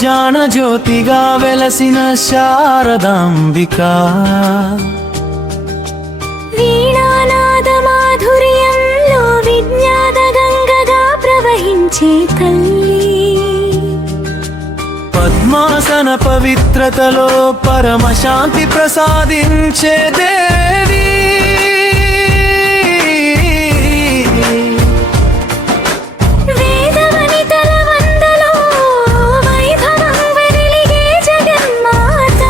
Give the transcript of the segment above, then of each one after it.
జానజ్యోతిగా వెలసిన శారదాంబిక, వీణానాద మాధుర్యంలో విజ్ఞాన గంగగా ప్రవహించే తల్లి, పద్మాసన పవిత్రతలో పరమశాంతి ప్రసాదించే దేవి, వేదవనితల వందలో వైభవం వెలిగే జగన్మాత,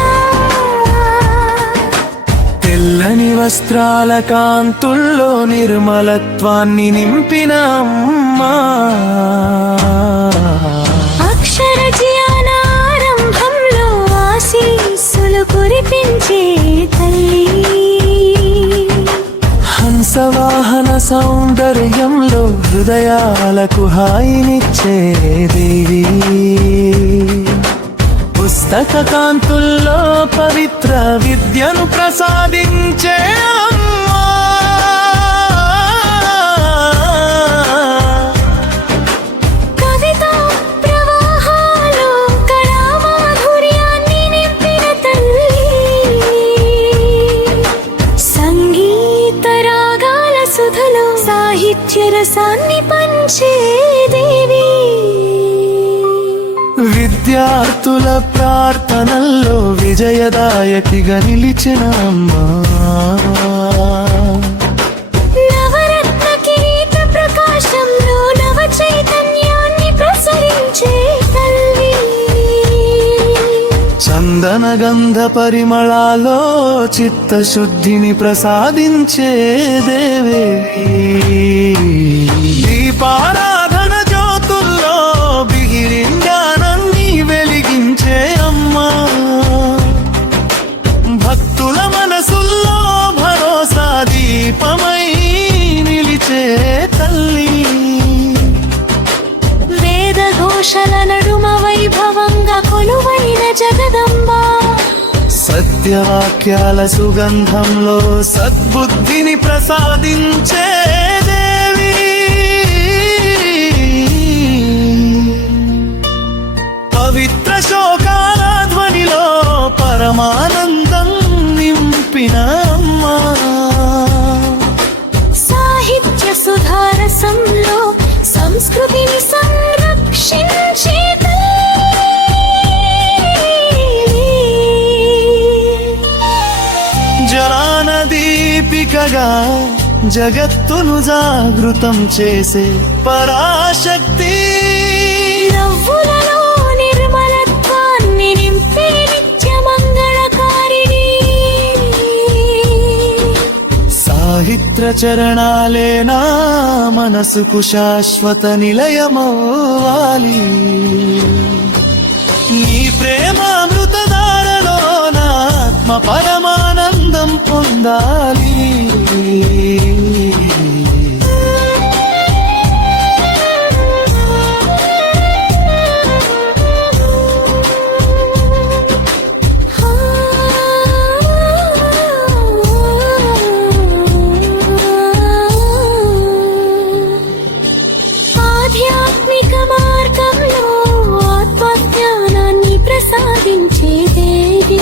తెల్లని వస్త్రాల కాంతుల్లో నిర్మలత్వాన్ని నింపిన అమ్మా, అక్షర జ్ఞానారంభంలో ఆశీస్సులు కురిపించే తల్లి, హంసవాహన సౌందర్యంలో హృదయాలకు హాయినిచ్చే దేవి, పుస్తక కాంతుల్లో పవిత్ర విద్యను ప్రసాదించే అమ్మా, కవితా ప్రవాహాలు కళామాధుర్యాన్ని నింపిన తల్లి, సంగీత రాగాల సుధలో సాహిత్య రసాన్ని పంచే దేవి, విద్యార్థుల ప్రార్థనల్లో విజయదాయకిగా నిలిచిన అమ్మా, నవరత్న కిరీట ప్రకాశంలో నవ చైతన్యాన్ని ప్రసరించే తల్లి, చందన గంధ పరిమళాలో చిత్తశుద్ధిని ప్రసాదించే దేవి, దీపారాధన జ్యోతుల్లో బిగిరి జ్ఞానాన్ని వెలిగించే అమ్మా, భక్తుల మనసుల్లో భరోసా దీపమై నిలిచే తల్లి, వేద ఘోషల నడుమ వైభవంగా కొలువైన జగదంబ, సత్యవాక్యాల సుగంధంలో సద్బుద్ధిని ప్రసాదించే దేవి, పవిత్ర శోకాల ధ్వనిలో పరమానందం నింపిన అమ్మా, సాహిత్య సుధారసంలో సంస్కృతిని సంరక్షించే జనాన దీపికగా జగత్తును జాగృతం చేసే పరాశక్తి, నవ్వులలో నిర్మలత్వాన్ని నింపే నిత్య మంగళకారిణి, సాహిత్య చరణాలే నా మనసుకు శాశ్వత నిలయమవ్వాలి, నీ ప్రేమామృతధారలో నా ఆత్మ పరమానందం పొందాలి, ఆధ్యాత్మిక మార్గంలో ఆత్మజ్ఞానాన్ని ప్రసాదించే దేవి,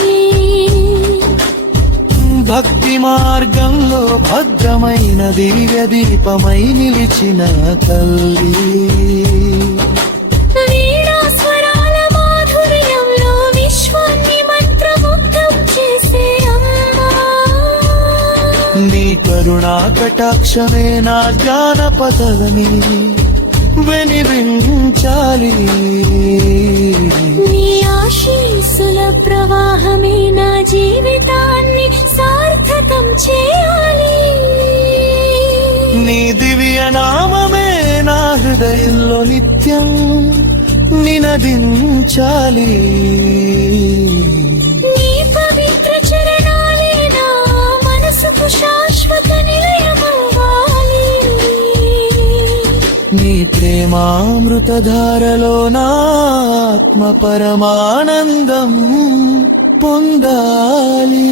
భక్తి మార్గంలో భద్రమైన దివ్య దీపమై నిలిచిన తల్లి, వీణా స్వరాల మాధుర్యంలో విశ్వాన్ని మంత్రముగ్ధం చేసే అమ్మా, నీ కరుణా కటాక్షమే నా జ్ఞాన పదవిని వెనివించాలి, నీ ఆశీస్సుల ప్రవాహమే నా జీవితాన్ని సార్థకం చేయాలి, నీ దివ్య నామమే నా హృదయంలో నిత్యం నినదించాలి, నీ పవిత్ర చరణాలే నా మనసుకు శాశ్వత నిలయమవ్వాలి, నీ ప్రేమామృతధారలో నా ఆత్మ పరమానందం పొందాలి.